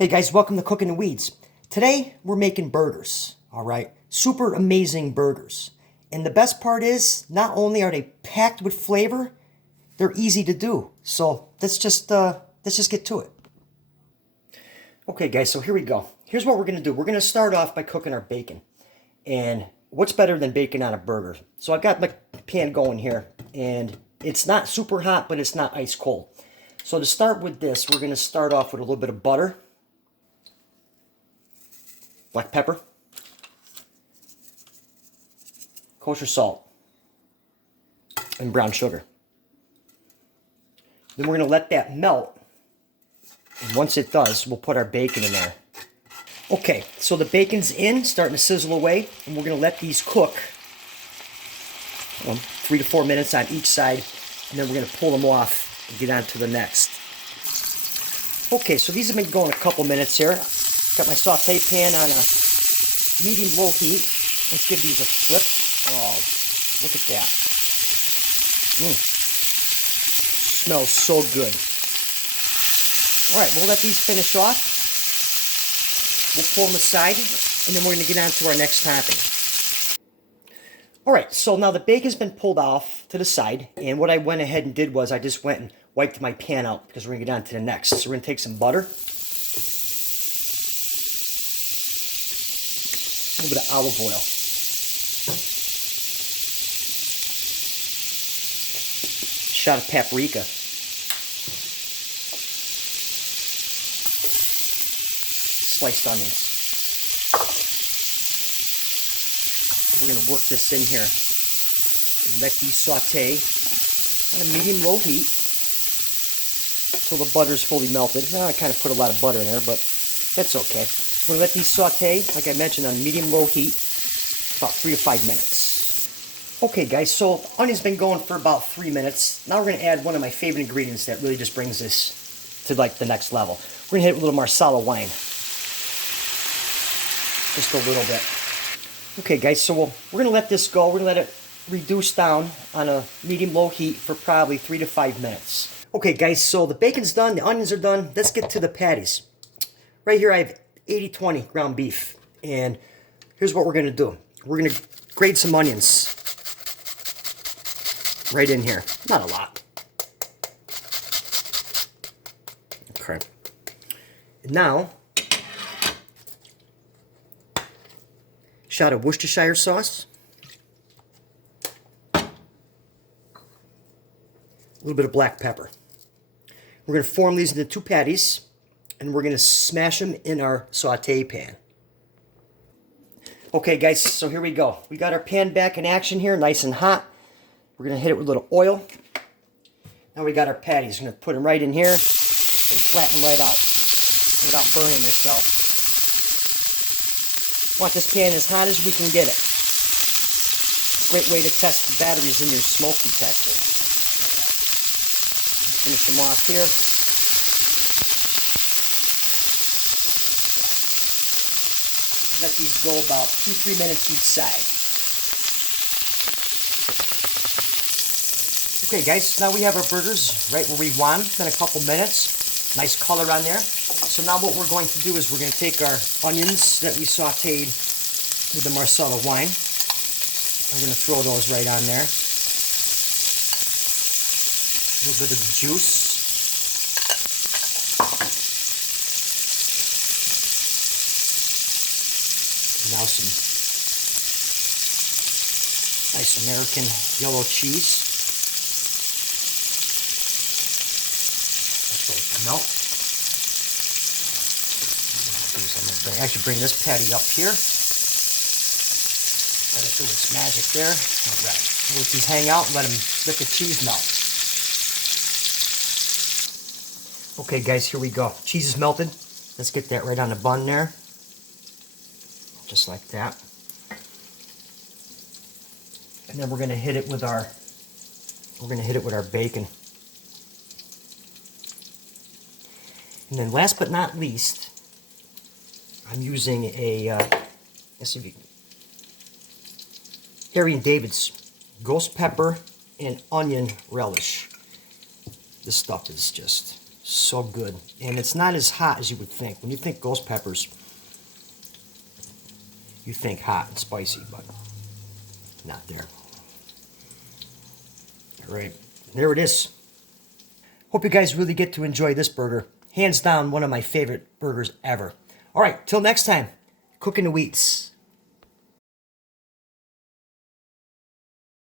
Hey guys, welcome to Cooking the Weeds. Today we're making burgers, all right? Super amazing burgers. And the best part is, not only are they packed with flavor, they're easy to do. So let's just get to it. Okay guys, so here we go. Here's what we're gonna do. We're gonna start off by cooking our bacon. And what's better than bacon on a burger? So I've got my pan going here, and it's not super hot, but it's not ice cold. So to start with this, we're gonna start off with a little bit of butter, black pepper, kosher salt, and brown sugar. Then we're going to let that melt. And once it does, we'll put our bacon in there. Okay, so the bacon's in, starting to sizzle away, and we're going to let these cook 3 to 4 minutes on each side, and then we're going to pull them off and get on to the next. Okay, so these have been going a couple minutes here. Got my saute pan on a medium-low heat. Let's give these a flip. Oh, look at that. Smells so good. All right, we'll let these finish off. We'll pull them aside, and then we're going to get on to our next topping. All right, so now the bacon's been pulled off to the side, and what I went ahead and did was I just went and wiped my pan out because we're going to get on to the next. So we're going to take some butter, a little bit of olive oil, shot of paprika, sliced onions. We're going to work this in here and let these saute on a medium-low heat until the butter's fully melted. Now, I kind of put a lot of butter in there, but that's okay. We're going to let these saute, like I mentioned, on medium-low heat, about 3 to 5 minutes. Okay, guys, so onion's been going for about 3 minutes. Now we're going to add one of my favorite ingredients that really just brings this to like the next level. We're going to hit it with a little Marsala wine. Just a little bit. Okay, guys, so we're going to let this go. We're going to let it reduce down on a medium-low heat for probably 3 to 5 minutes. Okay, guys, so the bacon's done, the onions are done. Let's get to the patties. Right here I have 80-20 ground beef, and here's what we're going to do. We're going to grate some onions right in here. Not a lot. Okay. Now, shot of Worcestershire sauce, a little bit of black pepper. We're going to form these into 2 patties, and we're going to smash them in our saute pan. Okay, guys, so here we go. We got our pan back in action here, nice and hot. We're going to hit it with a little oil. Now we got our patties. We're going to put them right in here and flatten right out without burning yourself. Want this pan as hot as we can get it. A great way to test the batteries in your smoke detector. Finish them off here. Let these go about 2-3 minutes each side. Okay, guys, now we have our burgers right where we want them. It's been a couple minutes. Nice color on there. So now what we're going to do is we're going to take our onions that we sauteed with the Marsala wine. We're going to throw those right on there. A little bit of the juice. Now some nice American yellow cheese. Let's let it melt. I should bring this patty up here. Let it do its magic there. All right. Let these hang out and let the cheese melt. Okay, guys, here we go. Cheese is melted. Let's get that right on the bun there. Just like that. And then we're going to hit it with our bacon. And then last but not least, I'm using a Harry and David's ghost pepper and onion relish. This stuff is just So good. And it's not as hot as you would think. When you think ghost peppers, you think hot and spicy, but not there. All right, there it is. Hope you guys really get to enjoy this burger. Hands down, one of my favorite burgers ever. All right, till next time, cooking the wheats.